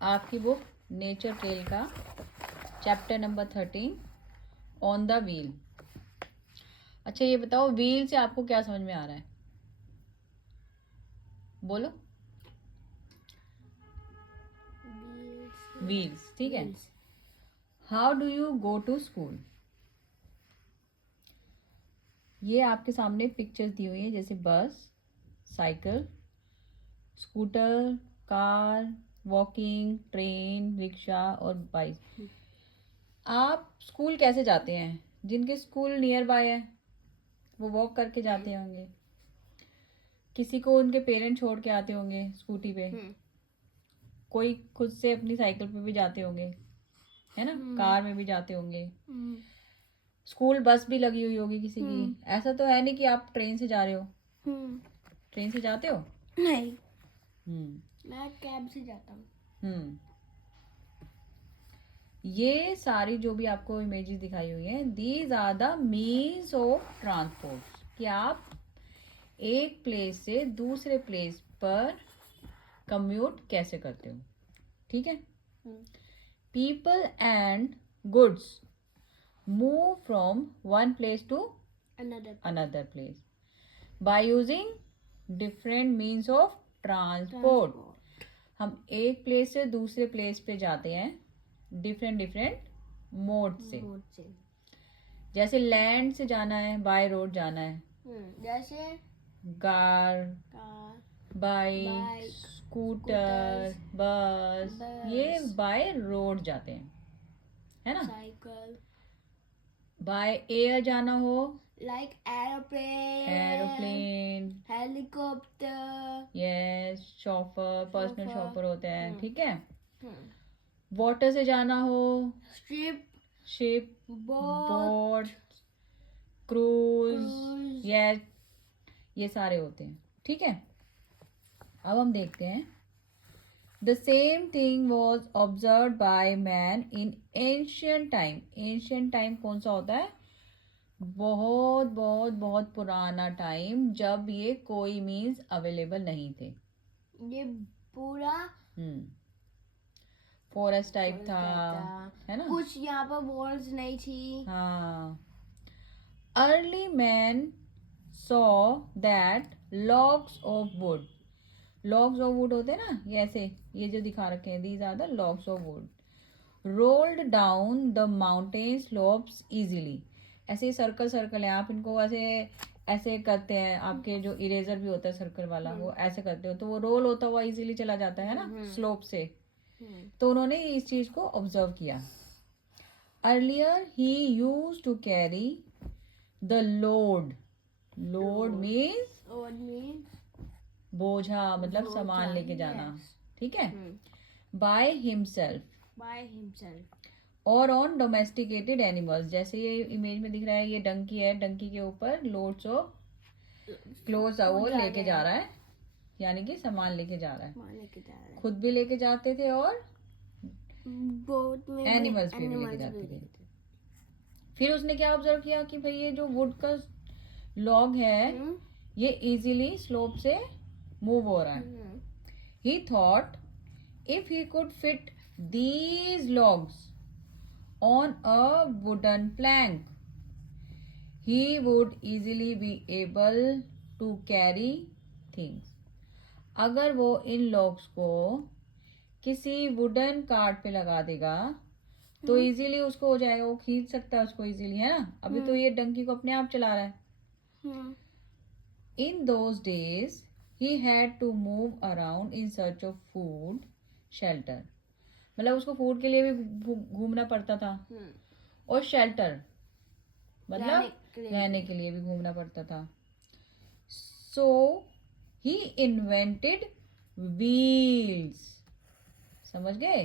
आपकी book nature trail का chapter number 13 on the wheel. अच्छा ये बताओ, व्हील से आपको क्या समझ में आ रहा है? बोलो। व्हील्स, ठीक है। How do you go to school? ये आपके सामने पिक्चर्स दी हुई है, जैसे bus, cycle, scooter, car, walking, train, rickshaw और बाइक। आप स्कूल कैसे जाते हैं? जिनके स्कूल नियर बाय है वो वॉक करके जाते होंगे, किसी को उनके पेरेंट्स छोड़ के आते होंगे स्कूटी पे, कोई खुद से अपनी साइकिल पे भी जाते होंगे, है ना, कार में भी जाते होंगे, स्कूल बस भी लगी हुई होगी किसी की। ऐसा तो है नहीं कि आप ट्रेन से जा रहे हो। ट्रेन से जाते हो? नहीं, मैं कैब से जाता हूँ। ये सारी जो भी आपको इमेजेस दिखाई हुई हैं, these are the means of transport, कि आप एक प्लेस से दूसरे प्लेस पर कम्यूट कैसे करते हो, ठीक है। People and goods move from one place to another place by using different means of transport. हम एक प्लेस से दूसरे प्लेस पे जाते हैं डिफरेंट मोड से। जैसे लैंड से जाना है, बाय रोड जाना है, जैसे कार, बाइक, स्कूटर, बस, ये बाय रोड जाते हैं, है ना। साइकिल। बाय एयर जाना हो, like aeroplane, helicopter, yes, shopper, personal shopper होते हैं, ठीक है। हम्म। वाटर से जाना हो, शिप, बोट, क्रूज, ये सारे होते हैं, ठीक है। अब हम देखते हैं, the same thing was observe by man in ancient time. Ancient time कौन सा होता है? बहुत बहुत बहुत पुराना टाइम, जब ये कोई मीन्स अवेलेबल नहीं थे। ये पूरा फॉरेस्ट टाइप था, है ना। कुछ यहाँ पर वॉल्स नहीं थी। हाँ। Early man saw that logs of would, logs of would होते हैं ना, ये ऐसे, ये जो दिखा रखे हैं, these are the logs of wood, rolled down the mountain slopes easily. ऐसे सर्कल सर्कल है, आप इनको ऐसे ऐसे करते हैं, आपके जो इरेजर भी होता है सर्कल वाला, वो ऐसे करते हो तो वो रोल होता हुआ इजीली चला जाता है ना स्लोप से। तो उन्होंने इस चीज को ऑब्जर्व किया। अर्लियर ही used to carry the load, load means बोझा, मतलब सामान लेके जाना, ठीक है। बाय हिमसेल्फ और ऑन डोमेस्टिकेटेड एनिमल्स, जैसे ये इमेज में दिख रहा है, ये डंकी है, डंकी के ऊपर लोड्स ऑफ क्लोथ्स वो लेके जा रहा है, यानी कि सामान लेके जा रहा है। खुद भी लेके जाते थे और एनिमल्स भी लेके जाते थे। फिर उसने क्या ऑब्जर्व किया कि भाई ये जो वुड का लॉग है ये इजीली स्लोप से मूव हो रहा है। ही thought if he could fit these logs on a wooden plank, he would easily be able to carry things. अगर वो इन लॉग्स को किसी वुडन कार्ट पे लगा देगा तो इजीली उसको हो जाएगा, वो खींच सकता है उसको इजीली, है ना। अभी तो ये डंकी को अपने आप चला रहा है। In those days he had to move around in search of food, shelter, मतलब उसको फूड के लिए भी घूमना पड़ता था और शेल्टर मतलब रहने के लिए भी घूमना पड़ता था। सो ही इन्वेंटेड व्हील्स, समझ गए।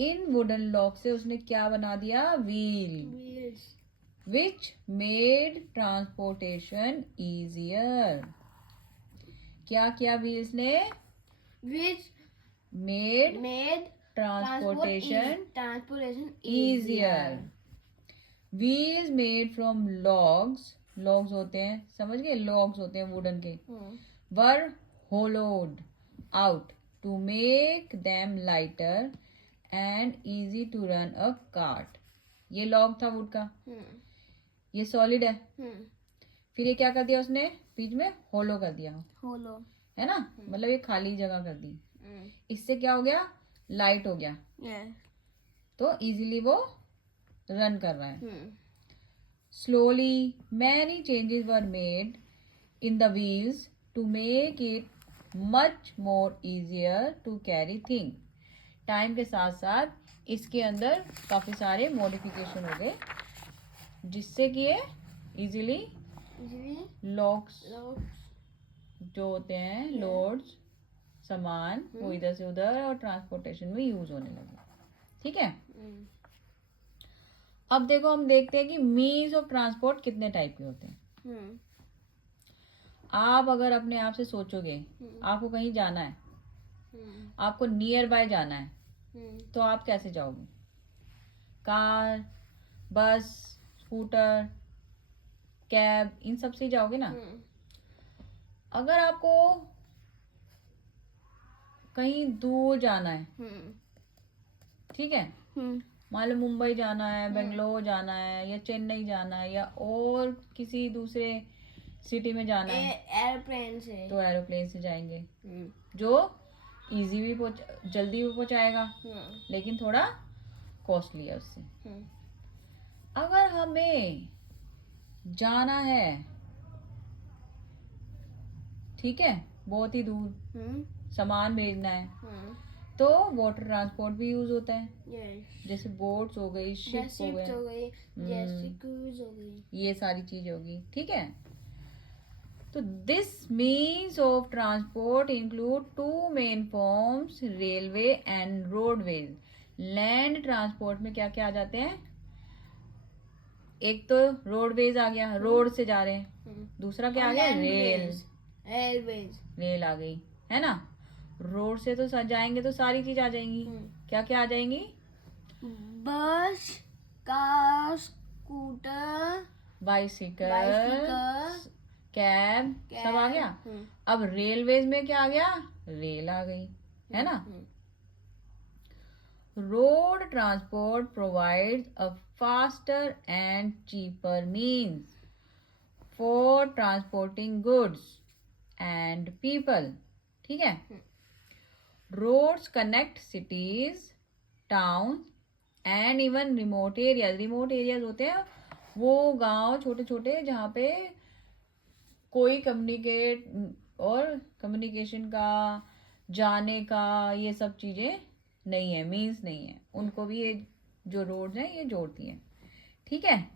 इन वुडन लॉग से उसने क्या बना दिया? Wheel, which made transportation easier. क्या किया व्हील्स ने? Which made transportation easier. Wheels made from logs, logs होते हैं, समझ गए, logs होते हैं वुडन के, were hollowed out, to make them lighter and easy to run a cart. ये log था वुड का, ये सॉलिड है, फिर ये क्या कर दिया उसने, बीच में होलो कर दिया, होलो है ना, मतलब ये खाली जगह कर दी, इससे क्या हो गया, लाइट हो गया, तो इजीली वो रन कर रहा है. Slowly many changes were made in the wheels to make it much more easier to carry things. Time के साथ साथ इसके अंदर काफी सारे मॉडिफिकेशन हो गए जिससे कि ये इजीली लॉक्स जो होते हैं, लोड्स, सामान, वो इधर से उधर और ट्रांसपोर्टेशन में यूज होने लगे. ठीक है, अब देखो हम देखते हैं कि मीन्स ऑफ ट्रांसपोर्ट कितने टाइप के होते हैं. आप अगर अपने आप से सोचोगे, आपको कहीं जाना है, आपको नियर बाय जाना है, तो आप कैसे जाओगे, कार, बस, स्कूटर, कैब, इन सब से जाओगे ना. अगर आपको कहीं दूर जाना है, ठीक है, मान लो मुंबई जाना है, बेंगलोर जाना है, या चेन्नई जाना है, या और किसी दूसरे सिटी में जाना है, एरोप्लेन से, तो एरोप्लेन से जाएंगे, जो इजी भी जल्दी भी पहुंचाएगा, लेकिन थोड़ा कॉस्टली है उससे. अगर हमें जाना है, ठीक है, बहुत ही दूर, सामान भेजना है, तो वाटर ट्रांसपोर्ट भी यूज होता है. जैसे बोट्स हो गई, शिप हो गई, क्रूज हो गई, ये सारी चीजें होगी. ठीक है, तो this means of transport include to main forms, railway and roadways. Land transport में क्या क्या आ जाते हैं, एक तो रोडवेज आ गया, रोड से जा रहे हैं, दूसरा क्या आ गया, रेल आ गई, है ना. रोड से तो जाएंगे तो सारी चीज आ जाएंगी. क्या क्या आ जाएंगी, बस, कार, स्कूटर, बाइसिकल, कैब, सब आ गया. अब रेलवेज में क्या आ गया, रेल आ गई, है ना. Road transport provides a faster and cheaper means for transporting goods and people. ठीक है, roads connect cities, town and even remote areas. Remote areas होते हैं वो गांव छोटे छोटे जहाँ पे कोई कम्युनिकेशन का, जाने का, ये सब चीजें नहीं है, मीन्स नहीं है, उनको भी ये जो रोड्स हैं ये जोड़ती हैं. ठीक है,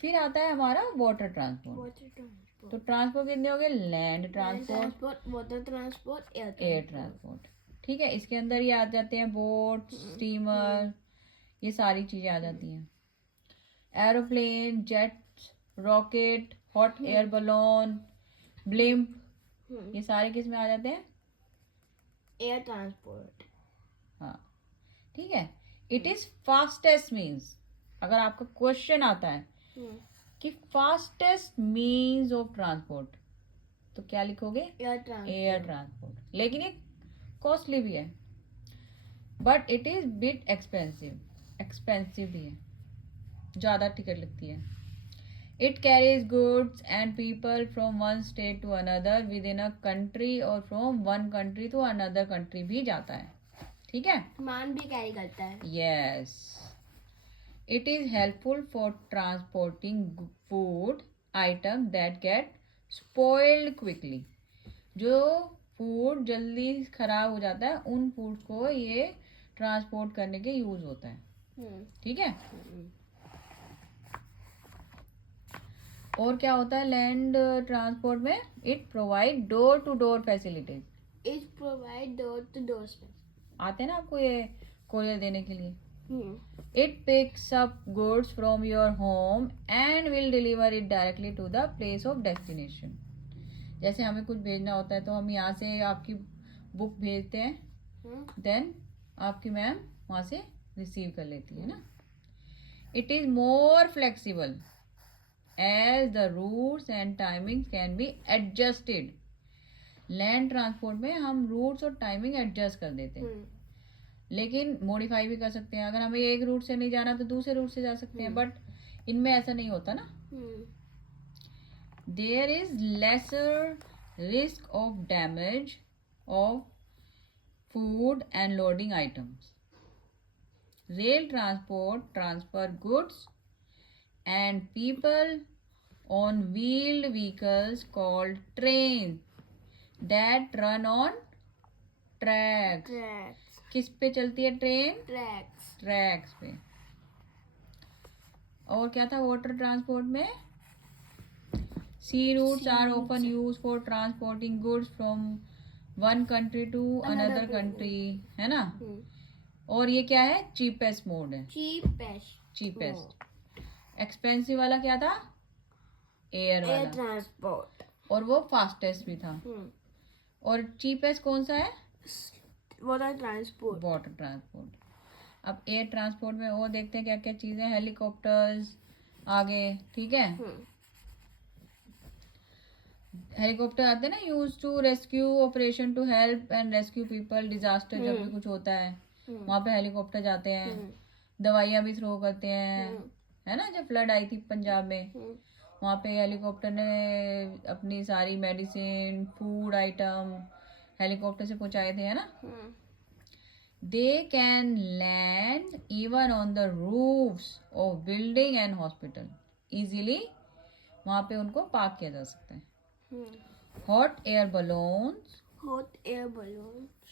फिर आता है हमारा वाटर ट्रांसपोर्ट. तो ट्रांसपोर्ट कितने हो गए, land transport, water transport, air transport. ठीक है, इसके अंदर ये आ जाते हैं बोट, स्टीमर, ये सारी चीजें आ जाती हैं. Aeroplane, jet, rocket, hot air balloon, blimp, ये सारे किस में आ जाते हैं, एयर ट्रांसपोर्ट. हाँ, ठीक है. इट इज फास्टेस्ट मीन्स, अगर आपका क्वेश्चन आता है कि फास्टेस्ट मीन्स ऑफ ट्रांसपोर्ट, तो क्या लिखोगे, एयर ट्रांसपोर्ट. लेकिन ये कॉस्टली भी है, but it is bit expensive भी है, ज़्यादा टिकट लगती है. It carries goods and people from one state to another within a country, और from one country to another country भी जाता है. ठीक है, सामान भी कैरी करता है. Yes. It is helpful for transporting food item that get spoiled quickly. जो फूड जल्दी खराब हो जाता है, उन फूड्स को ये ट्रांसपोर्ट करने के यूज होता है. ठीक है, और क्या होता है लैंड ट्रांसपोर्ट में, it provide door to door facilities. It provide door to door space. आते हैं ना आपको ये कोरियर देने के लिए. It picks up goods from your home and will deliver it directly to the place of destination. जैसे हमें कुछ भेजना होता है तो हम यहाँ से आपकी बुक भेजते हैं, देन आपकी मैम वहाँ से रिसीव कर लेती है ना. It is more flexible as the routes and timings can be adjusted. Land transport में हम रूट्स और टाइमिंग एडजस्ट कर देते हैं, लेकिन मॉडिफाई भी कर सकते हैं। अगर हमें एक रूट से नहीं जाना तो दूसरे रूट से जा सकते हैं, बट इनमें ऐसा नहीं होता ना। There is lesser risk of damage of food and loading items. Rail transport transfer goods and people on wheeled vehicles called trains that run on tracks. Tracks. किस पे चलती है ट्रेन? ट्रैक्स. ट्रैक्स पे. और क्या था वाटर ट्रांसपोर्ट में? Sea routes are often used for transporting goods from one country to another country, है ना? और ये क्या है? चीपेस्ट मोड है. चीपेस्ट. एक्सपेंसिव वाला क्या था? एयर वाला. ट्रांसपोर्ट. और वो फास्टेस्ट भी था. और चीपेस्ट कौन सा है? Water transport. Water transport. अब एयर ट्रांसपोर्ट में वो देखते हैं क्या क्या चीजें. हेलीकॉप्टर्स आगे, ठीक है. हेलीकॉप्टर आते हैं ना, use to rescue operation to help and rescue people. Disaster जब भी कुछ होता है वहां पे हेलीकॉप्टर जाते हैं. दवाइयां भी थ्रो करते हैं, है ना. जब फ्लड आई थी पंजाब में, वहां पे हेलीकॉप्टर ने अपनी सारी मेडिसिन, फूड आइटम हेलीकॉप्टर से पहुंचाए थे, है ना. They can land even on the roofs of building and hospital easily. वहां पे उनको पार्क किया जा सकता है. Hot air balloons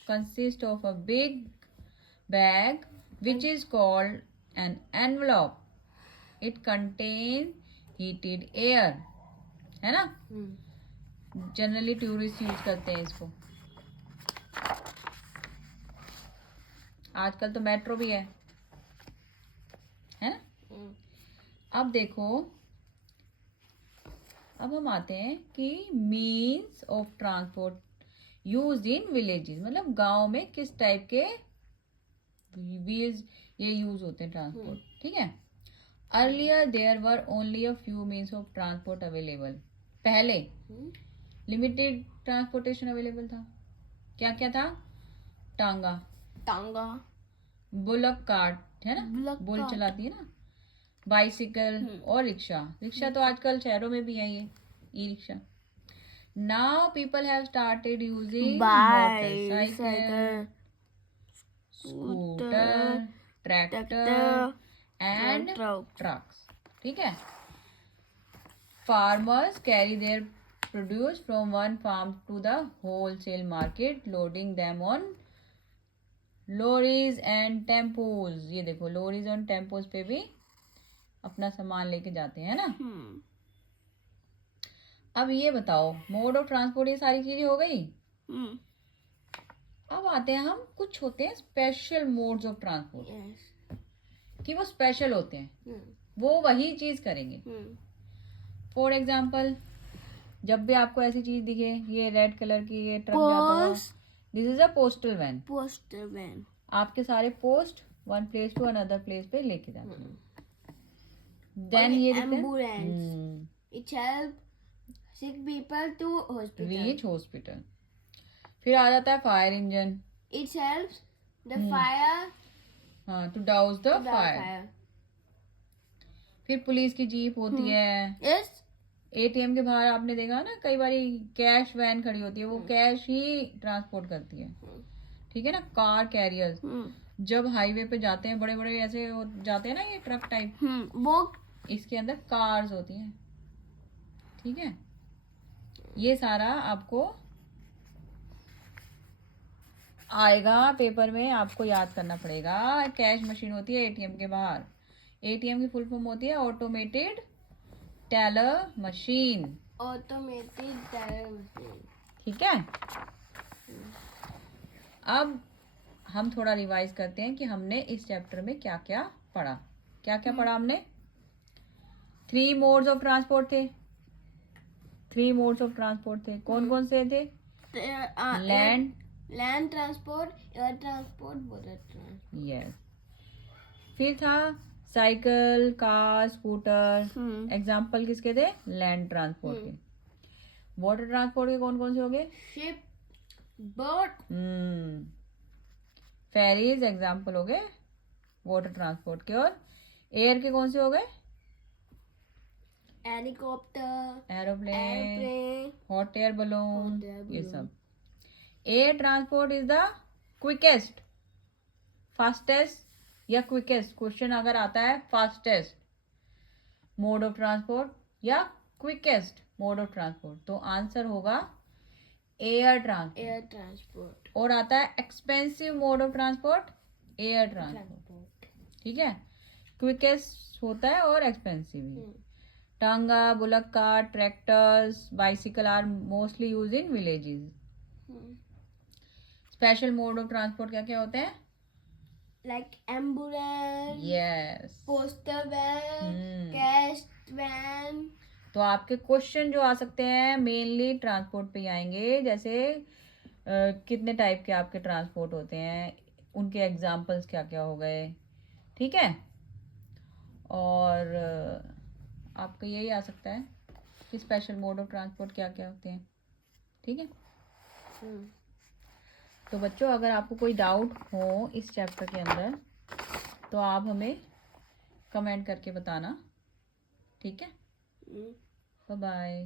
consist of a big bag which is called an envelope. It contains heated air, है ना. जनरली टूरिस्ट यूज करते हैं इसको. आजकल तो मेट्रो भी है ना. अब देखो, अब हम आते हैं कि means of transport use in villages. मतलब गांव में किस टाइप के व्हील्स ये यूज होते हैं ट्रांसपोर्ट, ठीक है. Earlier there were only a few means of transport available. पहले लिमिटेड ट्रांसपोर्टेशन अवेलेबल था. क्या क्या था? टांगा, बुलक कार्ट, है ना, बुल चलाती है ना, बाइसिकल और रिक्शा. रिक्शा तो आजकल शहरों में भी है, ये e rickshaw. Now people have started using motorcycle, scooter, tractor and trucks, ठीक है. Farmers carry their produce from one farm to the wholesale market, loading them on lorries and tempos. ये देखो, लॉरीज और टेम्पोज पे भी अपना सामान लेके जाते हैं ना. अब ये बताओ, मोड ऑफ ट्रांसपोर्ट ये सारी चीजें हो गई. अब आते हैं हम, कुछ होते हैं स्पेशल मोड्स ऑफ ट्रांसपोर्ट, कि वो स्पेशल होते हैं, वो वही चीज करेंगे. फॉर एग्जाम्पल, जब भी आपको ऐसी चीज दिखे, ये रेड कलर की ये ट्रक जाता है, this is a postal van. आपके सारे post one place to another place पे लेके जाते हैं. देन ये ambulance, it help sick people to hospital. Reach hospital. फिर आ जाता है fire engine. It helps the fire. हाँ, टू डाउस द फायर. फिर पुलिस की जीप होती है. Yes. एटीएम के बाहर आपने देखा ना, कई बार कैश वैन खड़ी होती है, वो कैश ही ट्रांसपोर्ट करती है, ठीक है ना. कार कैरियर्स, जब हाईवे पे जाते हैं, बड़े बड़े ऐसे जाते हैं ना, ये ट्रक टाइप, वो इसके अंदर कार्स होती हैं, ठीक है. ये सारा आपको आएगा पेपर में, आपको याद करना पड़ेगा. कैश मशीन होती है एटीएम के बाहर. एटीएम की फुल फॉर्म होती है ऑटोमेटेड टेलर मशीन. ठीक है. अब हम थोड़ा रिवाइज करते हैं कि हमने इस चैप्टर में क्या क्या पढ़ा. क्या क्या पढ़ा हमने? 3 मोड्स ऑफ ट्रांसपोर्ट थे. 3 मोड्स ऑफ ट्रांसपोर्ट थे. कौन कौन से थे? Land transport, air transport, water transport. Yes. फिर था साइकिल, कार, स्कूटर. एग्जाम्पल किसके थे? लैंड ट्रांसपोर्ट के. वाटर ट्रांसपोर्ट के कौन कौन से हो गए? Ship, boat. फेरीज एग्जाम्पल हो गए वाटर ट्रांसपोर्ट के। और एयर के कौन से हो गए? Helicopter, aeroplane, airplane, hot air balloon, hot air ये balloon. सब। Air transport is the quickest, fastest या क्विकेस्ट, क्वेश्चन अगर आता है फास्टेस्ट मोड ऑफ ट्रांसपोर्ट या क्विकेस्ट मोड ऑफ ट्रांसपोर्ट, तो आंसर होगा एयर ट्रांसपोर्ट। Air transport. और आता है expensive mode of transport, air transport. ठीक है, क्विकेस्ट होता है और एक्सपेंसिव ही। Tonga, bullock cart, tractors, bicycle are mostly use in villages. Special mode of transport क्या क्या होते हैं? Like ambulance, yes. Poster van, cash van. तो आपके क्वेश्चन जो आ सकते हैं मेनली ट्रांसपोर्ट पे ही आएंगे, जैसे कितने टाइप के आपके ट्रांसपोर्ट होते हैं, उनके एग्जाम्पल्स क्या क्या हो गए। ठीक है, और आपका यही आ सकता है कि स्पेशल मोड ऑफ ट्रांसपोर्ट क्या क्या होते हैं। ठीक है, तो बच्चों अगर आपको कोई डाउट हो इस चैप्टर के अंदर तो आप हमें कमेंट करके बताना। ठीक है, बाय बाय।